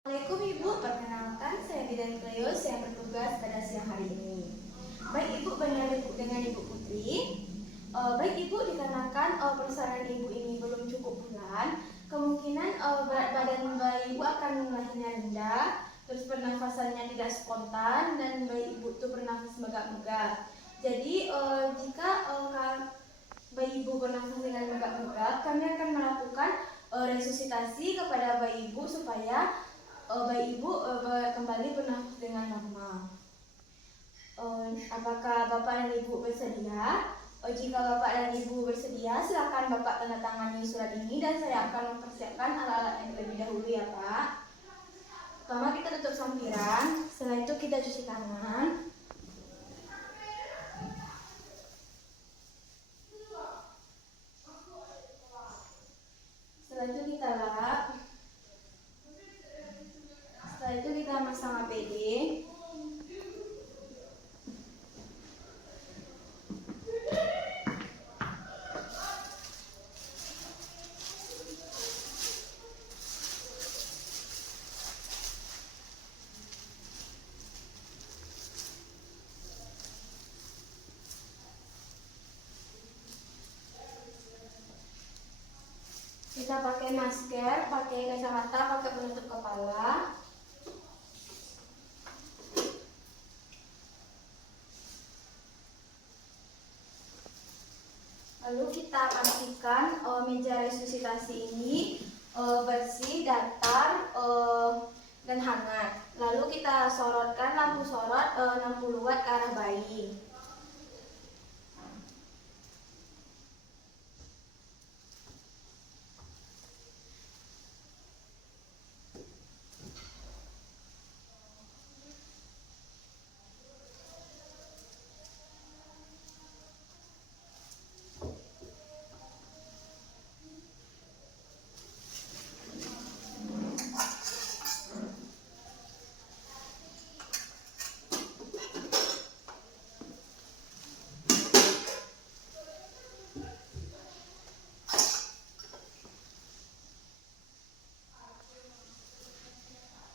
Assalamualaikum Ibu, perkenalkan saya Bidan Cleus yang bertugas pada siang hari ini. Baik Ibu, dengan Ibu Putri. Baik Ibu, dikarenakan persalinan Ibu ini belum cukup bulan, kemungkinan berat badan bayi Ibu akan lahirnya rendah, terus pernafasannya tidak spontan, dan bayi Ibu itu bernafas megap-megap. Jadi jika bayi Ibu bernafas dengan megap-megap, kami akan melakukan resusitasi kepada bayi Ibu supaya bayi Ibu kembali bernafas dengan normal. Apakah Bapak dan Ibu bersedia? Jika Bapak dan Ibu bersedia, silakan Bapak tanda tangani surat ini dan saya akan mempersiapkan alat-alat yang terlebih dahulu ya Pak. Pertama kita tutup sampiran, setelah itu kita cuci tangan. Setelah itu kita lap. Setelah itu kita masang APD. Kita pakai masker, pakai kacamata, pakai penutup kepala. Lalu kita pastikan meja resusitasi ini bersih, datar, dan hangat. Lalu kita sorotkan lampu sorot 60 watt ke arah bayi.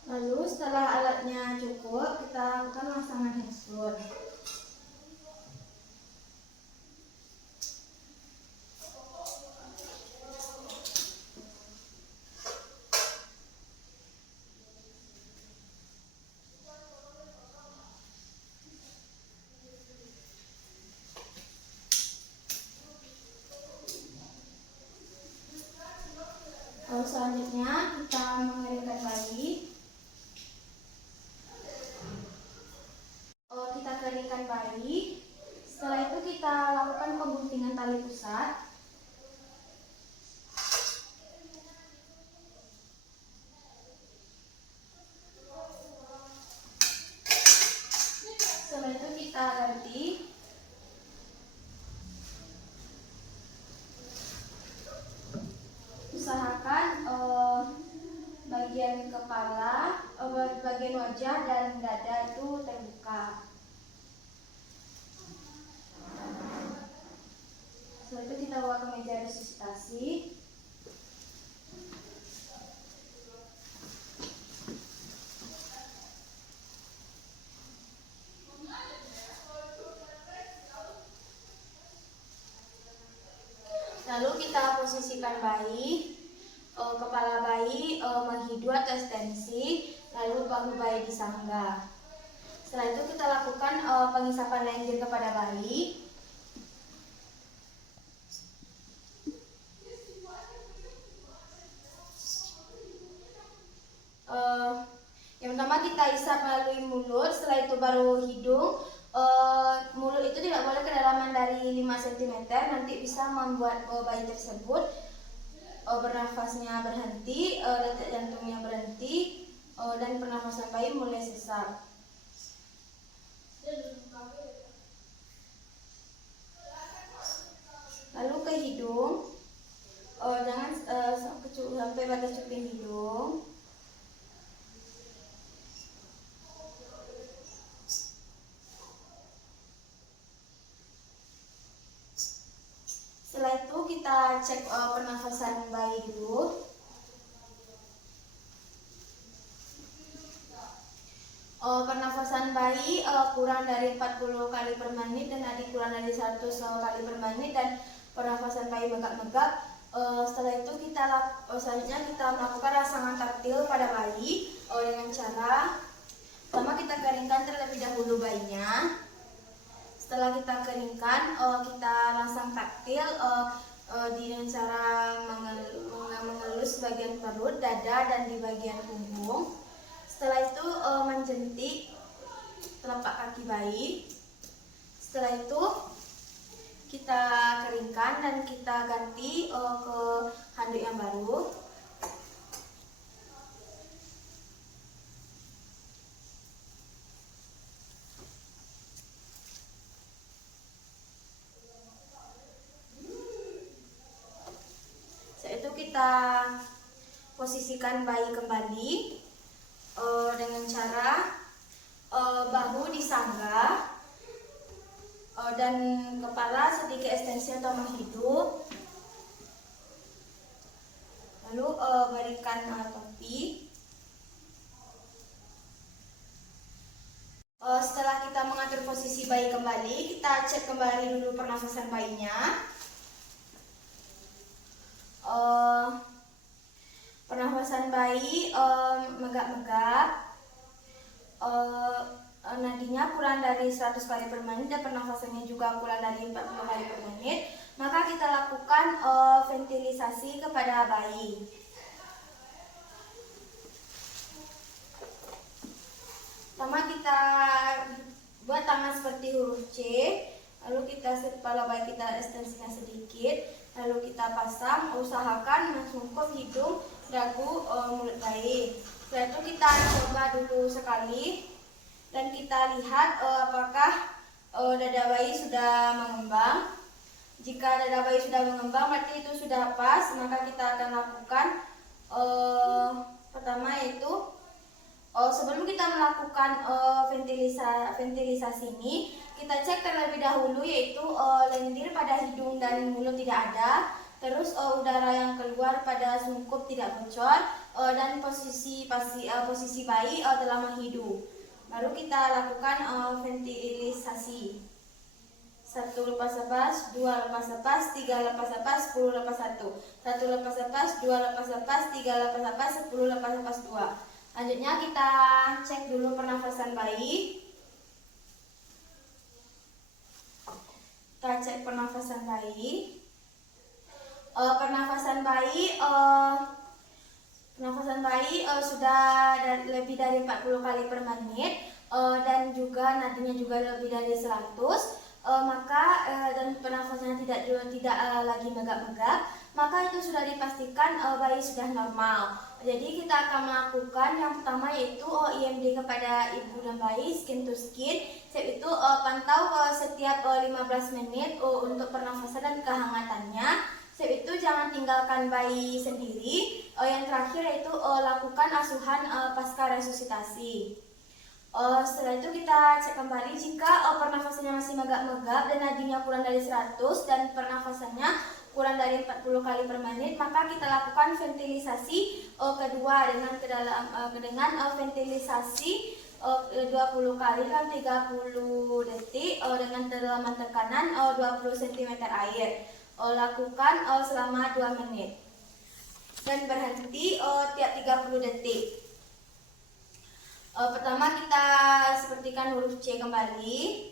Lalu setelah alatnya cukup, kita lakukan pemasangan hexfloor. Lalu selanjutnya kita mengeringkan bayi. Kita keringkan bayi. Setelah itu kita lakukan pembuntingan tali pusat. Setelah itu kita ganti. Usahakan bagian kepala, bagian wajah dan dada itu terbuka. Setelah itu kita bawa ke meja resusitasi. Lalu kita posisikan bayi, kepala bayi menghidu atau ekstensi, lalu bahu bayi disanggah. Setelah itu kita lakukan pengisapan lendir kepada bayi. Yang pertama kita isap melalui mulut, setelah itu baru hidung. Mulut itu tidak boleh kedalaman dari 5 cm, nanti bisa membuat bayi tersebut bernafasnya berhenti, detak jantungnya berhenti, dan pernafasan bayi mulai sesak. Lalu ke hidung, jangan sampai batas cuping hidung. Setelah itu kita cek pernafasan bayi dulu. Pernafasan bayi kurang dari 40 kali per menit dan nadi kurang dari 100 kali per menit, dan pernafasan bayi megap-megap. Setelah itu selanjutnya kita melakukan rangsangan taktil pada bayi dengan cara pertama kita keringkan terlebih dahulu bayinya. Setelah kita keringkan, kita rangsang taktil dengan cara mengelus bagian perut, dada, dan di bagian punggung. Setelah itu menjentik telapak kaki bayi. Setelah itu kita keringkan dan kita ganti ke handuk yang baru. Setelah itu kita posisikan bayi kembali dengan cara bahu disanggah dan kepala sedikit ekstensi atau menghidup. Lalu berikan topi. Setelah kita mengatur posisi bayi kembali, kita cek kembali dulu pernafasan bayinya. Pernafasan bayi megap-megap, nadinya kurang dari 100 kali per menit dan pernafasannya juga kurang dari 40 kali per menit. Maka kita lakukan ventilisasi kepada bayi. Pertama kita buat tangan seperti huruf C, lalu kita kepala bayi kita ekstensikan sedikit, lalu kita pasang, usahakan mensungkup hidung, dagu, mulut bayi. Setelah itu kita coba dulu sekali dan kita lihat apakah dada bayi sudah mengembang. Jika dada bayi sudah mengembang berarti itu sudah pas, maka kita akan lakukan pertama yaitu sebelum kita melakukan ventilisasi ini, kita cek terlebih dahulu yaitu lendir pada hidung dan mulut tidak ada, terus udara yang keluar pada sungkup tidak bocor, dan posisi bayi telah menghidup. Baru kita lakukan ventilisasi. 1 lepas lepas, 2 lepas lepas, 3 lepas lepas, 10 lepas 1. 1 lepas lepas, 2 lepas lepas, 3 lepas lepas, 10 lepas lepas 2. Lanjutnya kita cek dulu pernafasan bayi. Kita cek pernafasan bayi. Pernafasan bayi sudah lebih dari 40 kali per menit dan juga nadinya juga lebih dari 100, dan pernafasannya tidak lagi megap-megap, maka itu sudah dipastikan bayi sudah normal. Jadi kita akan melakukan yang pertama yaitu IMD kepada ibu dan bayi, skin to skin. Setelah itu pantau setiap 15 menit untuk pernafasan dan kehangatannya. Setelah itu jangan tinggalkan bayi sendiri. Yang terakhir yaitu lakukan asuhan pasca resusitasi. Setelah itu kita cek kembali jika pernafasannya masih megap-megap dan nadinya kurang dari 100 dan pernafasannya kurang dari 40 kali per menit, maka kita lakukan ventilisasi kedua dengan ventilisasi 20 kali dalam 30 detik dengan kedalaman tekanan 20 cm air. Lakukan selama 2 menit dan berhenti tiap 30 detik. Pertama kita sepertikan huruf C kembali.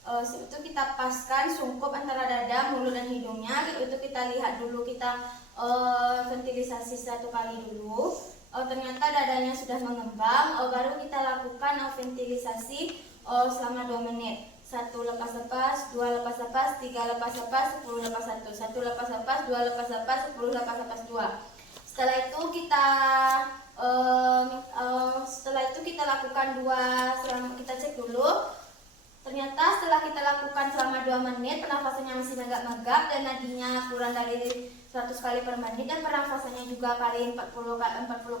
Setelah itu kita paskan sungkup antara dada, mulut dan hidungnya. Itu kita lihat dulu, kita ventilisasi 1 kali dulu. Ternyata dadanya sudah mengembang. Baru kita lakukan ventilisasi selama 2 menit. 1 lepas lepas, 2 lepas lepas, 3 lepas lepas, 10 lepas 1. 1 lepas lepas, 2 lepas lepas, 10 lepas lepas 2. Setelah itu kita lakukan kita cek dulu. Ternyata setelah kita lakukan selama 2 menit, pernafasannya masih megap-megap dan nadinya kurang dari 100 kali per menit dan pernafasannya juga kali 40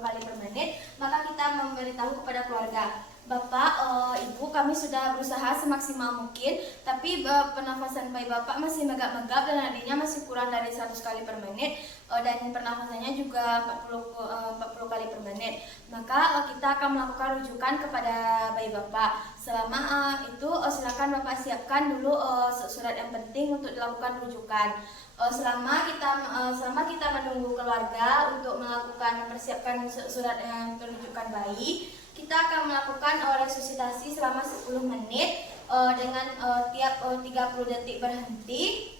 kali per menit, maka kita memberitahu kepada keluarga, Bapak, Ibu, kami sudah berusaha semaksimal mungkin, tapi pernafasan bayi Bapak masih megap-megap dan nadinya masih kurang dari 100 kali per menit, dan pernafasannya juga 40 kali per menit. Maka kita akan melakukan rujukan kepada bayi Bapak. Selama itu silakan Bapak siapkan dulu surat yang penting untuk dilakukan rujukan. Selama kita menunggu keluarga untuk mempersiapkan surat yang rujukan bayi, kita akan melakukan resusitasi selama 10 menit dengan tiap 30 detik berhenti,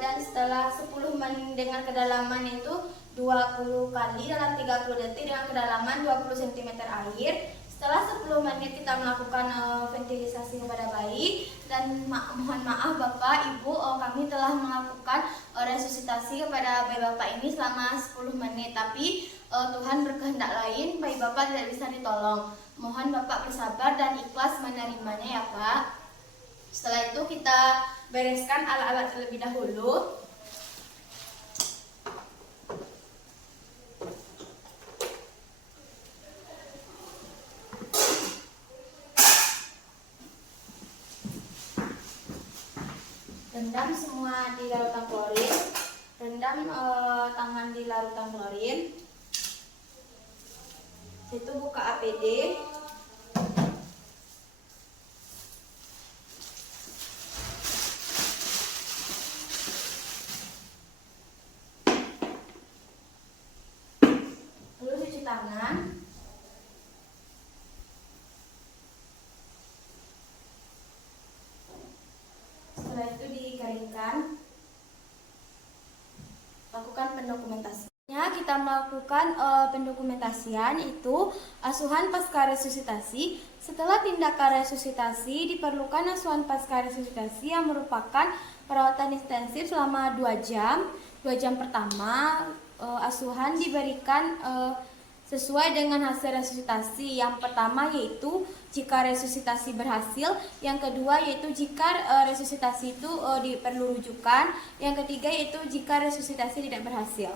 dan setelah 10 menit dengan kedalaman itu 20 kali dalam 30 detik dengan kedalaman 20 cm air. Setelah 10 menit kita melakukan ventilisasi kepada bayi, dan mohon maaf Bapak Ibu, kami telah melakukan resusitasi kepada bayi Bapak ini selama 10 menit, tapi Tuhan berkehendak lain, bayi Bapak tidak bisa ditolong. Mohon Bapak bersabar dan ikhlas menerimanya ya Pak. Setelah itu kita bereskan alat-alat terlebih dahulu. Rendam semua di larutan klorin, rendam tangan di larutan klorin. Itu buka APD. Lalu cuci tangan. Setelah itu dikeringkan. Lakukan pendokumentasian. Kita melakukan pendokumentasian itu asuhan pasca resusitasi. Setelah tindakan resusitasi diperlukan asuhan pasca resusitasi yang merupakan perawatan intensif selama 2 jam. 2 jam pertama asuhan diberikan sesuai dengan hasil resusitasi. Yang pertama yaitu jika resusitasi berhasil, yang kedua yaitu jika resusitasi itu perlu rujukan, yang ketiga yaitu jika resusitasi tidak berhasil.